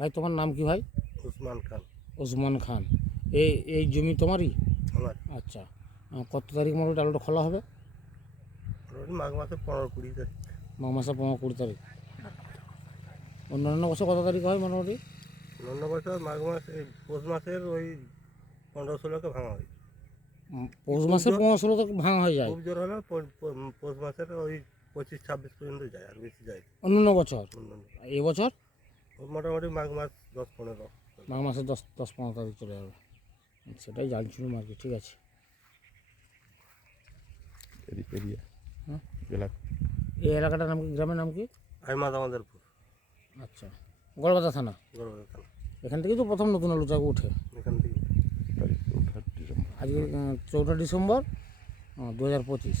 ভাই তোমার নাম কি ভাই? উসমান খান। ওসমান খান। এই জমি তোমারই? আমার আচ্ছা, কত তারিখ মোটামুটি আলুটা খোলা হবে? মোটামুটি মাঘ মাসে 15-20 তারিখ। মাঘ মাসে 15-20 তারিখ। অন্যান্য বছর কত তারিখ হয় মোটামুটি? অন্য বছর মাঘ মাস এই পৌষ মাসের ওই 15-16কে ভাঙা হয়। পৌষ মাসে 15-16 তারিখ ভাঙা হয়ে যায় খুব জোর হলে পৌষ মাসের ওই 25-26 পর্যন্ত যায়, আর বেশি যায় না। অন্যান্য বছর। অন্যান্য এবছর ওই মোটামুটি মাঘ মাস 10-15। মাঘ মাসে 10-15 তারিখ চলে যাবে। সেটাই জানছিলাম আর কি। ঠিক আছে। এরিয়া হ্যাঁ, এলাকা এই এলাকাটার নাম কি, গ্রামের নাম কি? আইমাদ আমাদেরপুর, আচ্ছা, গড়বাতা থানা। গড়বাজার থানা। এখান থেকেই তো প্রথম নতুন আলু চাষ উঠে। এখান থেকে তারিখ 4 ডিসেম্বর। আজকে 4 ডিসেম্বর 2025।